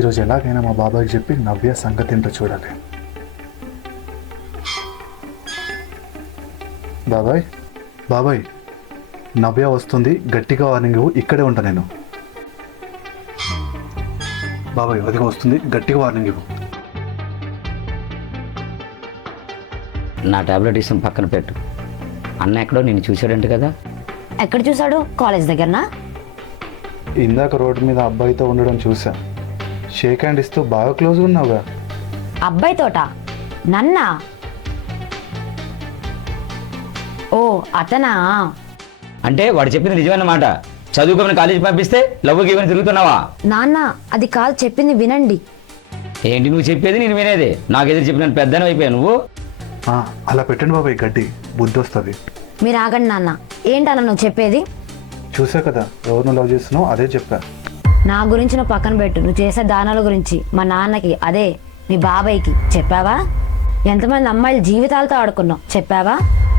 ఈరోజు ఎలాగైనా మా బాబాయ్కి చెప్పి నవ్య సంగతి ఏంటో చూడాలి. బాబాయ్ బాబాయ్, నవ్య వస్తుంది, గట్టిగా వార్నింగ్ ఇవ్వు, ఇక్కడే ఉంటా నేను. బాబాయ్ అదిగా వస్తుంది, గట్టిగా వార్నింగ్ ఇవ్వు. నా టాబ్లెట్ ఇస్తాం పక్కన పెట్టు. అన్న ఎక్కడో నేను చూశాడంట కదా. ఎక్కడ చూసాడు? కాలేజ్ దగ్గరనా? ఇందాక రోడ్డు మీద అబ్బాయితో ఉండడం చూసా. షేక్ హ్యాండ్ ఇస్తూ బాగా క్లోజ్గా ఉన్నావుగా. అబ్బాయి తోట? నన్నా? ఓ అతనా? అంటే వాడు చెప్పింది నిజమన్నమాట. చదువుకోమని కాలేజీ పంపిస్తే లవ్వుకి ఏమైనా తిరుగుతున్నావా? నాన్న అది కాదు, చెప్పింది వినండి. ఏంటి నువ్వు చెప్పేది నేను వినేది? నాకు ఎదురు చెప్పిన పెద్దన అయిపోయా నువ్వు. అలా పెట్టండి బాబాయ్, గడ్డి బుద్ధి వస్తుంది. మీరు ఆగండి నాన్న. ఏంటన్న నువ్వు చెప్పేది? చూసా కదా ఎవరిని లవ్ చేస్తున్నావు, అదే చెప్పా. నా గురించి నువ్వు పక్కన పెట్టు. నువ్వు చేసే దానాల గురించి మా నాన్నకి, అదే మీ బాబాయ్కి చెప్పావా? ఎంతమంది అమ్మాయిల జీవితాలతో ఆడుకున్నావు చెప్పావా?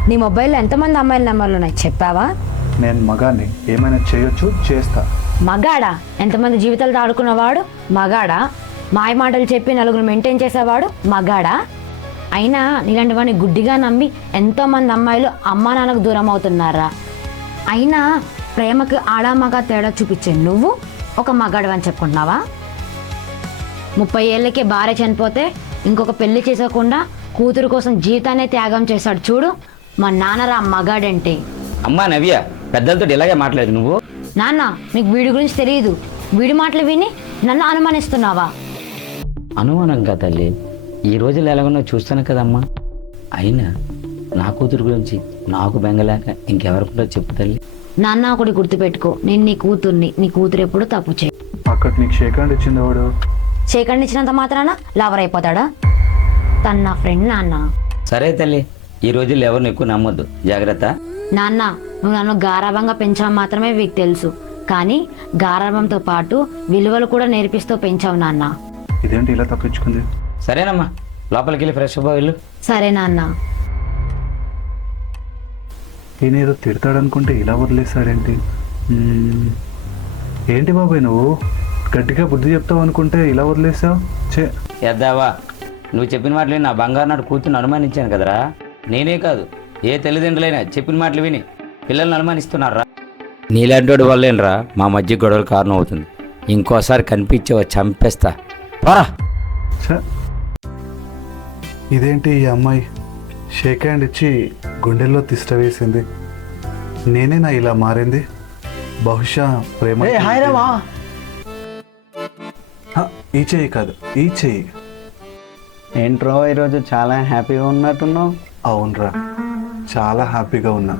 నీ మొబైల్లో ఎంతమంది అమ్మాయిల నెంబర్లు ఉన్నాయి చెప్పావా? నేను మగాన్ని, ఏమైనా చేయొచ్చు, చేస్తా. మగాడా? ఎంతమంది జీవితాలతో ఆడుకున్నవాడు మగాడా? మాయ మాటలు చెప్పి నలుగురు మెయింటైన్ చేసేవాడు మగాడా? అయినా నీలాంటి వాడిని గుడ్డిగా నమ్మి ఎంతోమంది అమ్మాయిలు అమ్మా నాన్నకు దూరం అవుతున్నారా? అయినా ప్రేమకి ఆడామగ తేడా చూపించే నువ్వు ఒక మగాడు అని చెప్పుకుంటున్నావా? 30 ఏళ్ళకే భార్య చనిపోతే ఇంకొక పెళ్లి చేసుకోకుండా కూతురు కోసం జీవితాన్ని త్యాగం చేశాడు చూడు మా నాన్నరా మగాడంటే. అమ్మా నవ్య, పెద్దలతో ఇలాగే మాట్లాడదు నువ్వు. నాన్న నీకు వీడి గురించి తెలియదు. వీడి మాటలు విని నన్ను అనుమానిస్తున్నావా? అనుమానంగా తల్లి, ఈ రోజులు ఎలాగో చూస్తాను కదమ్మా. అయినా నా కూతురు గురించి నాకు బెంగలేక ఇంకెవరికుంటో చెప్పు తల్లి. నాన్న ఒకటి గుర్తుపెట్టుకో, నేను నీ కూతుర్ని. నీ కూతురు ఎప్పుడు తప్పు చేయి. అక్కడ నీకు షేక్ హ్యాండ్ ఇచ్చింది ఎవడు? షేక్ హ్యాండ్ ఇచ్చినంత మాత్రాన లవర్ అయిపోతాడా? తను నా ఫ్రెండ్ నాన్న. సరే తల్లి, ఈ రోజుల్లో ఎవరిని ఎక్కువ నమ్మొద్దు, జాగ్రత్త. నాన్న నువ్వు నన్ను గారాభంగా పెంచావు మాత్రమే మీకు తెలుసు, కానీ గారాభంతో పాటు విలువలు కూడా నేర్పిస్తూ పెంచావు నాన్న. ఇదేంటి ఇలా తప్పించుకుంది? సరేనమ్మా, లోపలికి వెళ్ళి ఫ్రెష్ అవ్వ వెళ్ళు. సరే నాన్న. ఈయన ఏదో తిడతాడనుకుంటే ఇలా వదిలేస్తాడేంటి? ఏంటి బాబాయ్ నువ్వు గట్టిగా బుద్ధి చెప్తావు అనుకుంటే ఇలా వదిలేసావు? చేద్దావా? నువ్వు చెప్పిన మాటలు నా బంగారు నాడు కూతుర్ని అనుమానించాను కదరా. నేనే కాదు, ఏ తల్లిదండ్రులైనా చెప్పిన మాటలు విని పిల్లల్ని అనుమానిస్తున్నారా? నీలాంటి వల్లేనరా మా మధ్య గొడవలు కారణం అవుతుంది. ఇంకోసారి కనిపించేవా చంపేస్తా, పోరా. ఇదేంటి ఈ అమ్మాయి షేక్ హ్యాండ్ ఇచ్చి గుండెల్లో తిష్ట వేసింది? నేనేనా ఇలా మారింది? బహుశా ప్రేమ. ఈ చెయ్యి కాదు, ఈ చెయ్యి. ఏంట్రో ఈరోజు చాలా హ్యాపీగా ఉన్నట్టున్నావు. అవునరా, చాలా హ్యాపీగా ఉన్నా.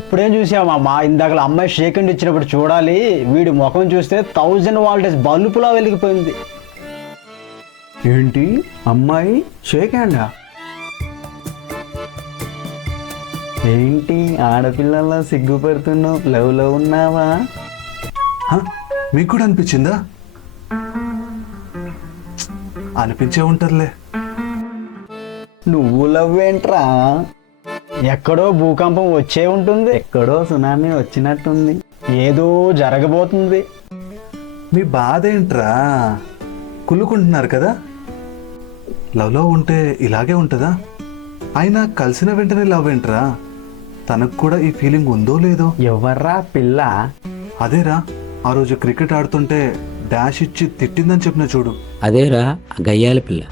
ఇప్పుడేం చూసామమ్మా, ఇందాక అమ్మాయి షేక్ హ్యాండ్ ఇచ్చినప్పుడు చూడాలి, వీడి ముఖం చూస్తే 1000 వాల్టేజ్ బల్బులా వెలిగిపోయింది. ఏంటి అమ్మాయి షేక్ హ్యాండా? ఏంటి ఆడపిల్లల్లో సిగ్గుపడుతున్నావు? లవ్లో ఉన్నావా? మీకు కూడా అనిపించిందా? అనిపించే ఉంటుందిలే. నువ్వు లవ్ ఏంట్రా? ఎక్కడో భూకంపం వచ్చే ఉంటుంది, ఎక్కడో సునామీ వచ్చినట్టుంది, ఏదో జరగబోతుంది. మీ బాధ ఏంట్రా? కుళ్ళుకుంటున్నారు కదా. లవ్లో ఉంటే ఇలాగే ఉంటుందా? అయినా కలిసిన వెంటనే లవ్ ఏంట్రా? తనకు కూడా ఈ ఫీలింగ్ ఉందో లేదో. ఎవర్రా పిల్ల? అదేరా, ఆ రోజు క్రికెట్ ఆడుతుంటే డాష్ ఇచ్చి తిట్టిందని చెప్పిన చూడు. అదేరా గయ్యాల పిల్ల.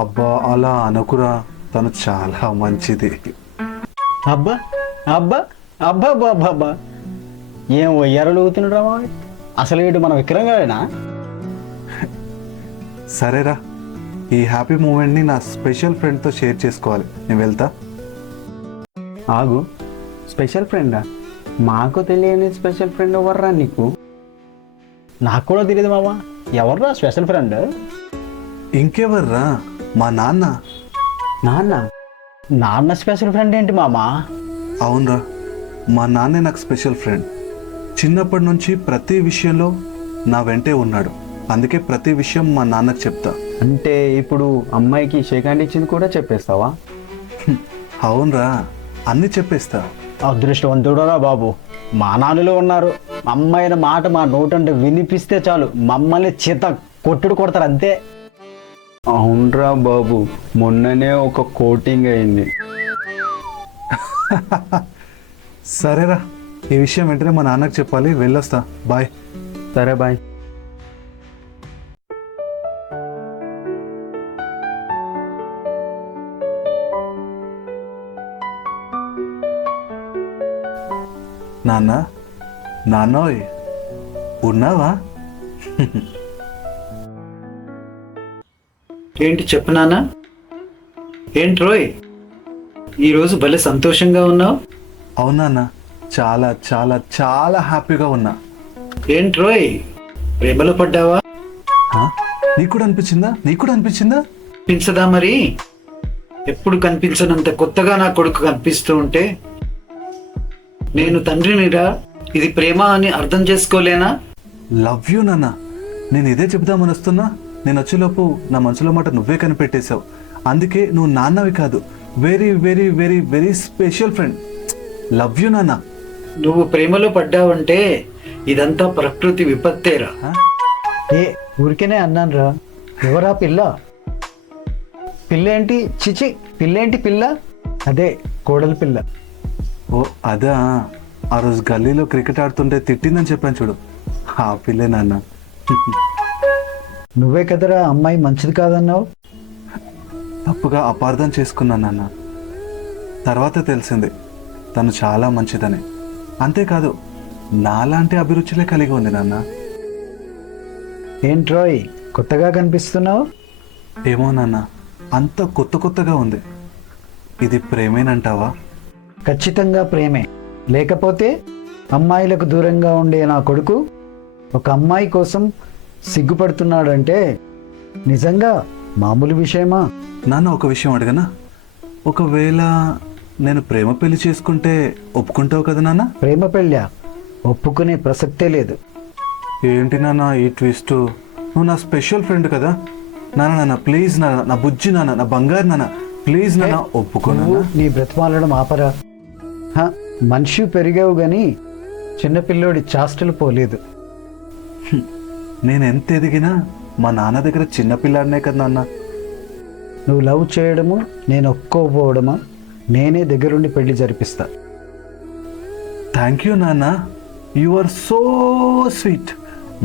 అబ్బా అలా అనకురా, తను చాలా మంచిది. అబ్బా అబ్బా అబ్బా బాబా అబ్బా, ఏం వయ్యారలు ఊగుతున్నాడు రా. అసలు వీడు మన విక్రంగాడేనా? సరేరా, ఈ హ్యాపీ మూమెంట్ని నా స్పెషల్ ఫ్రెండ్తో షేర్ చేసుకోవాలి. నేను వెళ్తా. ఆగు, స్పెషల్ ఫ్రెండా? మాకు తెలియని స్పెషల్ ఫ్రెండ్ ఎవర్రా నీకు? నాకు కూడా తెలియదు మామ. ఎవర్రా స్పెషల్ ఫ్రెండ్? ఇంకెవర్రా, మా నాన్న. నాన్న? నాన్న స్పెషల్ ఫ్రెండ్ ఏంటి మామ? అవునరా, మా నాన్నే నాకు స్పెషల్ ఫ్రెండ్. చిన్నప్పటి నుంచి ప్రతి విషయంలో నా వెంటే ఉన్నాడు. అందుకే ప్రతి విషయం మా నాన్నకు చెప్తా. అంటే ఇప్పుడు అమ్మాయికి షేక్ హ్యాండ్ ఇచ్చింది కూడా చెప్పేస్తావా? అవునరా, అన్నీ చెప్పేస్తా. అదృష్టవంతుడురా బాబు, మా నాన్నలో ఉన్నారు. అమ్మాయిన మాట మా నోటంటే వినిపిస్తే చాలు మమ్మల్ని చేత కొట్టుడు కొడతారు అంతే. అవునరా బాబు, మొన్ననే ఒక కోటింగ్ అయింది. సరేరా, ఈ విషయం వెంటనే మా నాన్నకు చెప్పాలి. వెళ్ళొస్తా, బాయ్. సరే బాయ్. నాన్న, నాన్నోయ్, ఉన్నావా? ఏంటి చెప్పు నాన్న? ఏంటి రోయ్, ఈరోజు భలే సంతోషంగా ఉన్నావు? అవునా, చాలా చాలా చాలా హ్యాపీగా ఉన్నా. ఏంటి రోయ్, ప్రేమలో పడ్డావా? హా? నీకు కూడా అనిపించిందా? నీకు కూడా అనిపించిందా? కనిపించదా మరి? ఎప్పుడు కనిపించనంత కొత్తగా నా కొడుకు కనిపిస్తూ ఉంటే నేను తండ్రినిరా, ఇది ప్రేమ అని అర్థం చేసుకోలేనా? లవ్ యూ నాన్న. నేను ఇదే చెబుదామని వస్తున్నా. నేను వచ్చేలోపు నా మనసులో మాట నువ్వే కనిపెట్టేశావు. అందుకే నువ్వు నాన్నవి కాదు, very very very very special friend. Love you నాన్న. నువ్వు ప్రేమలో పడ్డావంటే ఇదంతా ప్రకృతి విపత్తేరా. హా? ఏ ఊరికేనే అన్నాను రా. ఎవరా పిల్ల? పిల్లేంటి? చిచి, పిల్లేంటి పిల్ల? అదే కోడలి పిల్ల. ఓ అదా, ఆ రోజు గల్లీలో క్రికెట్ ఆడుతుంటే తిట్టిందని చెప్పాను చూడు, ఆ పిల్లే నాన్న. నువ్వే కదరా అమ్మాయి మంచిది కాదన్నావు. తప్పుగా అపార్థం చేసుకున్నాను నాన్న. తర్వాత తెలిసింది తను చాలా మంచిదని. అంతేకాదు, నాలాంటి అభిరుచులే కలిగి ఉంది నాన్న. ఏంట్రోయ్ కొత్తగా కనిపిస్తున్నావు? ఏమో నాన్న, అంత కొత్త కొత్తగా ఉంది. ఇది ప్రేమేనంటావా? ఖచ్చితంగా ప్రేమే. లేకపోతే అమ్మాయిలకు దూరంగా ఉండే నా కొడుకు ఒక అమ్మాయి కోసం సిగ్గుపడుతున్నాడంటే నిజంగా మామూలు విషయమా? నాన్న, ఒక విషయం అడగనా? ఒకవేళ నేను ప్రేమ పెళ్లి చేసుకుంటే ఒప్పుకుంటావు కదా నాన్న? ప్రేమ పెళ్ళా? ఒప్పుకునే ప్రసక్తే లేదు. ఏంటి నాన్న ఈ ట్విస్ట్? నువ్వు నా స్పెషల్ ఫ్రెండ్ కదా నాన్న. నాన్న ప్లీజ్ నాన్న, నా బుజ్జి నాన్న, నా బంగారు నాన్న, ప్లీజ్ నాన్న ఒప్పుకో నువ్వు నాన్న. నీ బ్రతిమాలడం ఆపరా. మనిషి పెరిగావు గాని చిన్నపిల్లోడి చాష్టలు పోలేదు. నేను ఎంత ఎదిగినా మా నాన్న దగ్గర చిన్నపిల్లాడినే కదా నాన్న. నువ్వు లవ్ చేయడము నేను ఒప్పుకోపోవడమా? నేనే దగ్గరుండి పెళ్లి జరిపిస్తా. థ్యాంక్ యూ నాన్న, యు ఆర్ సో స్వీట్.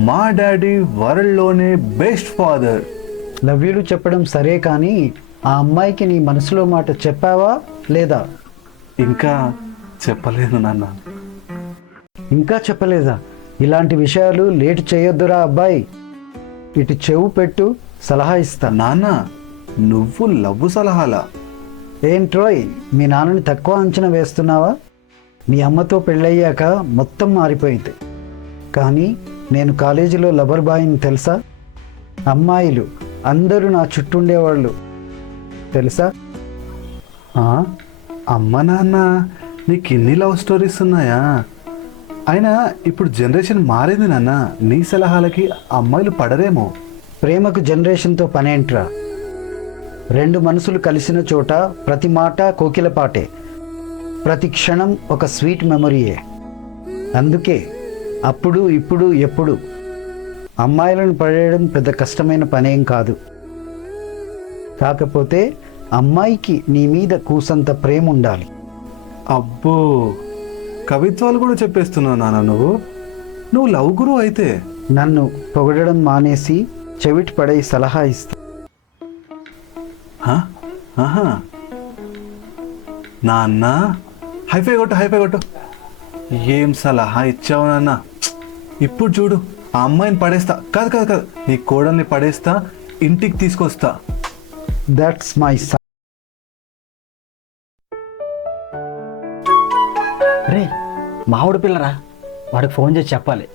మా డాడీ వరల్డ్లోనే బెస్ట్ ఫాదర్. లవ్ యూలు చెప్పడం సరే కానీ ఆ అమ్మాయికి నీ మనసులో మాట చెప్పావా లేదా? ఇంకా చెప్పలేదు నాన్న. ఇంకా చెప్పలేదా? ఇలాంటి విషయాలు లేటు చేయొద్దురా అబ్బాయి. ఇటు చెవు పెట్టు, సలహా ఇస్తా. నాన్న, నువ్వు లవ్వు సలహాలా? ఏంట్రోయ్, మీ నాన్నని తక్కువ అంచనా వేస్తున్నావా? మీ అమ్మతో పెళ్ళయ్యాక మొత్తం మారిపోయింది. కానీ నేను కాలేజీలో లవర్ బాయ్ని తెలుసా? అమ్మాయిలు అందరూ నా చుట్టూ ఉండేవాళ్ళు తెలుసా? ఆ? అమ్మ నాన్న, నీకు ఇన్ని లవ్ స్టోరీస్ ఉన్నాయా? అయినా ఇప్పుడు జనరేషన్ మారింది నాన్న. నీ సలహాలకి అమ్మాయిలు పడరేమో. ప్రేమకు జనరేషన్తో పనేంట్రా? రెండు మనసులు కలిసిన చోట ప్రతి మాట కోకిల పాటే, ప్రతి క్షణం ఒక స్వీట్ మెమొరీయే. అందుకే అప్పుడు ఇప్పుడు ఎప్పుడు అమ్మాయిలను పడేయడం పెద్ద కష్టమైన పనేం కాదు. కాకపోతే అమ్మాయికి నీ మీద కూసంత ప్రేమ ఉండాలి. అబ్బో, కవిత్వాలు కూడా చెప్పేస్తున్నావు నాన్న. నువ్వు లవ్ గురువు అయితే. నన్ను పొగడడం మానేసి చెవిటి పడే సలహా ఇస్తా. హా? ఆహా. నాన్న, హైఫై కొట్టు, హైఫై కొట్టు. ఏం సలహా ఇచ్చావు నాన్న. ఇప్పుడు చూడు, ఆ అమ్మాయిని పడేస్తా. కాదు కాదు కాదు, నీ కోడల్ని పడేస్తా, ఇంటికి తీసుకొస్తా. That's my son. రే, మామిడి పిల్లరా, వాడికి ఫోన్ చేసి చెప్పాలి.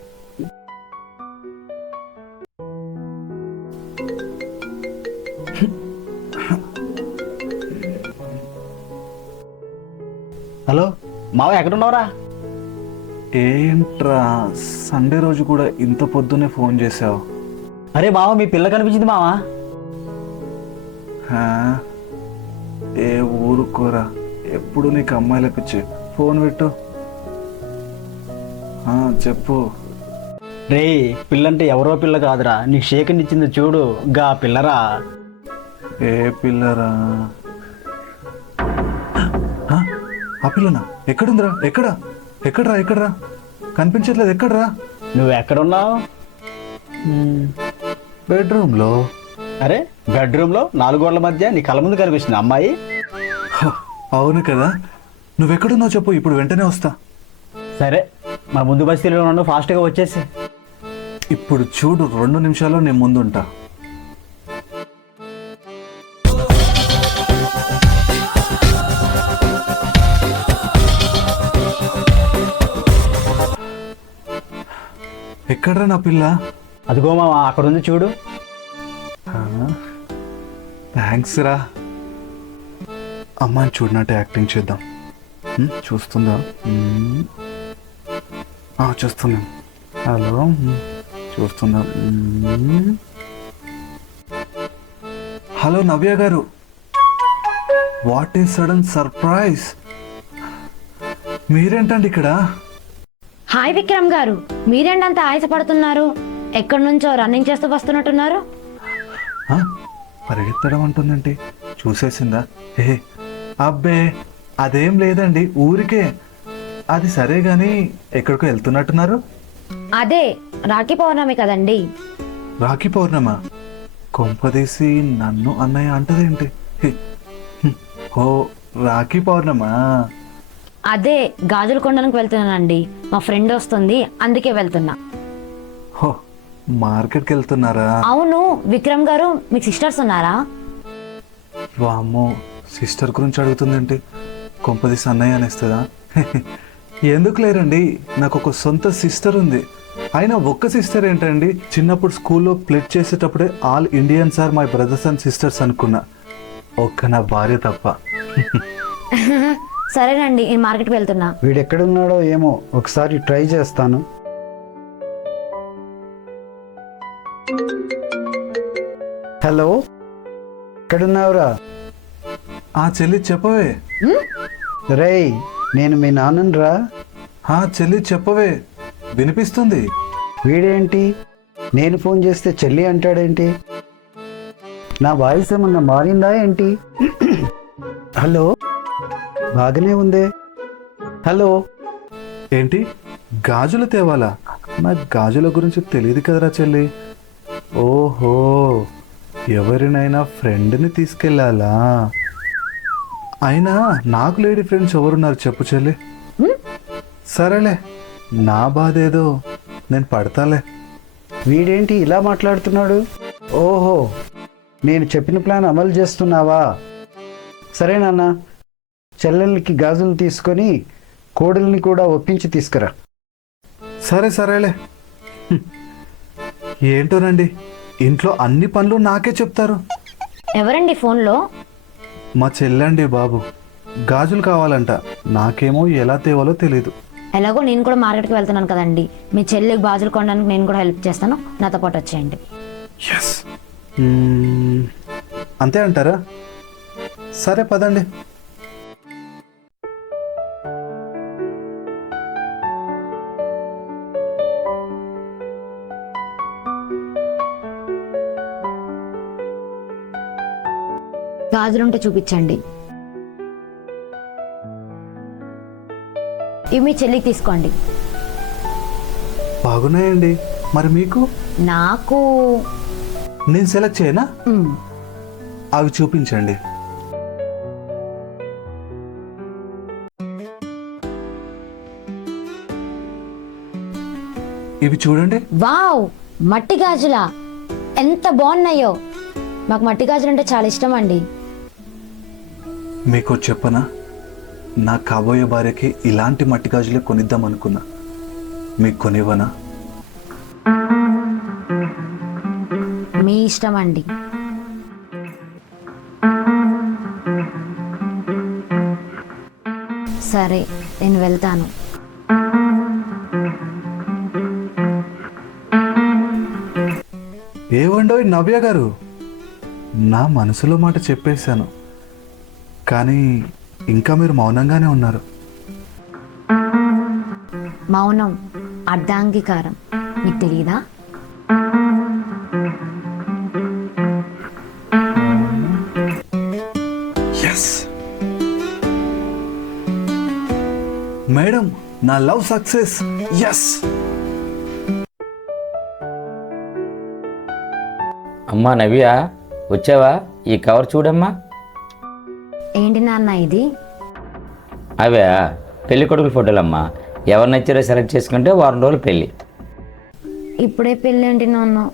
హలో మావ, ఎక్కడున్నావురా? ఏంట్రా సండే రోజు కూడా ఇంత పొద్దునే ఫోన్ చేసావు? అరే మావ, మీ పిల్ల కనిపించింది మావా. హా? ఏ ఊరుకోరా, ఎప్పుడు నీకు అమ్మాయిల పిచ్చి. ఫోన్ పెట్టు. చెప్పు. రే పిల్లంటే ఎవరో పిల్ల కాదురా, నీకు షేకనిచ్చింది చూడు, గా పిల్లరా. ఏ పిల్లరా? ఆ పిల్లనా? ఎక్కడుందిరా? ఎక్కడరా? కనిపించట్లేదు. ఎక్కడరా? నువ్వు ఎక్కడున్నావు? బెడ్రూమ్లో. అరే బెడ్రూమ్లో 4 గోడల మధ్య నీ కళ్ళ ముందు కనిపిస్తుంది అమ్మాయి. అవును కదా. నువ్వెక్కడున్నావు చెప్పు, ఇప్పుడు వెంటనే వస్తా. సరే మన ముందు బస్తీలో ఉండు, ఫాస్ట్గా వచ్చేసి. ఇప్పుడు చూడు, 2 నిమిషాల్లో నేను ముందుంటా. ఎక్కడ్రా నా పిల్ల? అదిగో మామ అక్కడ ఉంది చూడు. థ్యాంక్స్ రా. అమ్మాయిని చూడనట్టు యాక్టింగ్ చేద్దాం. చూస్తుందా? చూస్తున్నా. హలో, చూస్తుందా? హలో నవ్య గారు, వాట్ ఈస్ సడన్ సర్ప్రైజ్? మీరేంటండి ఇక్కడ? హాయ్ విక్రమ్ గారు, మీరేంటంత ఆయాసపడుతున్నారు? ఎక్కడి నుంచో రన్నింగ్ చేస్తూ వస్తున్నట్టున్నారు. పరిగెత్తడం అంటుందంటే చూసేసిందా? అబ్బే అదేం లేదండి, ఊరికే. అది సరే గాని ఎక్కడికో వెళ్తున్నట్టున్నారు? అదే రాఖీ పౌర్ణమి కదండి. రాఖీ పౌర్ణమా? కొంపదీసి నన్ను అన్నయ్య అంటదేంటి? ఓ రాఖీ పౌర్ణమా? అదే గాజుల కొండనికి వెళ్తున్నానండి, మా ఫ్రెండ్ వస్తుంది అందుకే వెళ్తున్నా. హో, మార్కెట్కి వెళ్తున్నారా? అవును విక్రమ్ గారు, మీకు సిస్టర్స్ ఉన్నారా? వామ్మో, సిస్టర్ గురించి అడుగుతుందంటే కొంపదీసి అన్నయ్య అనేస్తుందా? ఎందుకు లేరండి, నాకు ఒక సొంత సిస్టర్ ఉంది. అయినా ఒక్క సిస్టర్ ఏంటండి, చిన్నప్పుడు స్కూల్లో ప్లెడ్ చేసేటప్పుడే all Indians are my brothers and sisters అనుకున్నా. ఒక్క నా భార్య తప్ప. సరేనండి, నేను మార్కెట్కి వెళ్తున్నా. వీడు ఎక్కడున్నాడో ఏమో, ఒకసారి ట్రై చేస్తాను. హలో, ఎక్కడున్నావురా? చెల్లి చెప్పవే. రేయ్, నేను మీ నాన్నరా. చెల్లి చెప్పవే, వినిపిస్తుంది. వీడేంటి నేను ఫోన్ చేస్తే చెల్లి అంటాడేంటి? నా వాయిస్ ఏమన్నా మారిందా ఏంటి? హలో, బాగానే ఉందే. హలో. ఏంటి గాజులు తేవాలా? నాకు గాజుల గురించి తెలియదు కదరా చెల్లి. ఓహో, ఎవరినైనా ఫ్రెండ్ని తీసుకెళ్ళాలా? అయినా నాకు లేడీ ఫ్రెండ్స్ ఎవరున్నారు చెప్పు చెల్లి. సరేలే, నా బాధ ఏదో నేను పడతాలే. వీడేంటి ఇలా మాట్లాడుతున్నాడు? ఓహో, నేను చెప్పిన ప్లాన్ అమలు చేస్తున్నావా? సరే నాన్న, చెల్లెళ్ళకి గాజులు తీసుకొని కోడల్ని కూడా ఒప్పించి తీసుకురా. సరేలే. ఏంటోనండి, ఇంట్లో అన్ని పనులు నాకే చెప్తారు. ఎవరండి ఫోన్లో? మా చెల్లండి బాబు, గాజులు కావాలంట. నాకేమో ఎలా తేవాలో తెలీదు. ఎలాగో నేను కూడా మార్కెట్కి వెళ్తున్నాను కదండి, మీ చెల్లికి గాజులు కొనడానికి నేను కూడా హెల్ప్ చేస్తాను, నాతో పాటు వచ్చేయండి. ఎస్, అంతే అంటారా? సరే పదండి. గాజులుంటే చూపించండి. ఇవి మీ చెల్లికి తీసుకోండి. బాగున్నాయండి. మరి మీకు? నాకు నేను సెలెక్ట్ చేయనా? అవి చూపించండి. ఇవి చూడండి. వావ్, మట్టి గాజులా? ఎంత బాగున్నాయో. మాకు మట్టి గాజులు అంటే చాలా ఇష్టం అండి. మీకు చెప్పనా, నా కాబోయే భార్యకి ఇలాంటి మట్టి గాజులే కొనిద్దాం అనుకున్నా. మీకు కొనివ్వనా? మీ ఇష్టం అండి. సరే, నేను వెళ్తాను. ఏవండోయ్ నవ్య గారు, నా మనసులో మాట చెప్పేశాను, కానీ ఇంకా మీరు మౌనంగానే ఉన్నారు. మౌనం అర్ధాంగీకారం నీకు తెలియదా? ఎస్ మేడం, నా లవ్ సక్సెస్. ఎస్. అమ్మా నవ్య, వచ్చావా? ఈ కవర్ చూడమ్మా. ఏంటి నాన్న ఇది? అవే పెళ్లి కొడుకుల ఫోటోలమ్మా. ఎవరు నచ్చారో సెలెక్ట్ చేసుకుంటే వారం రోజులు పెళ్ళి. ఇప్పుడే పెళ్ళేంటి నాన్న?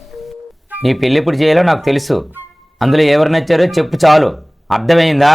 నీ పెళ్ళి ఎప్పుడు చేయాలో నాకు తెలుసు. అందులో ఎవరు నచ్చారో చెప్పు చాలు. అర్థమైందా?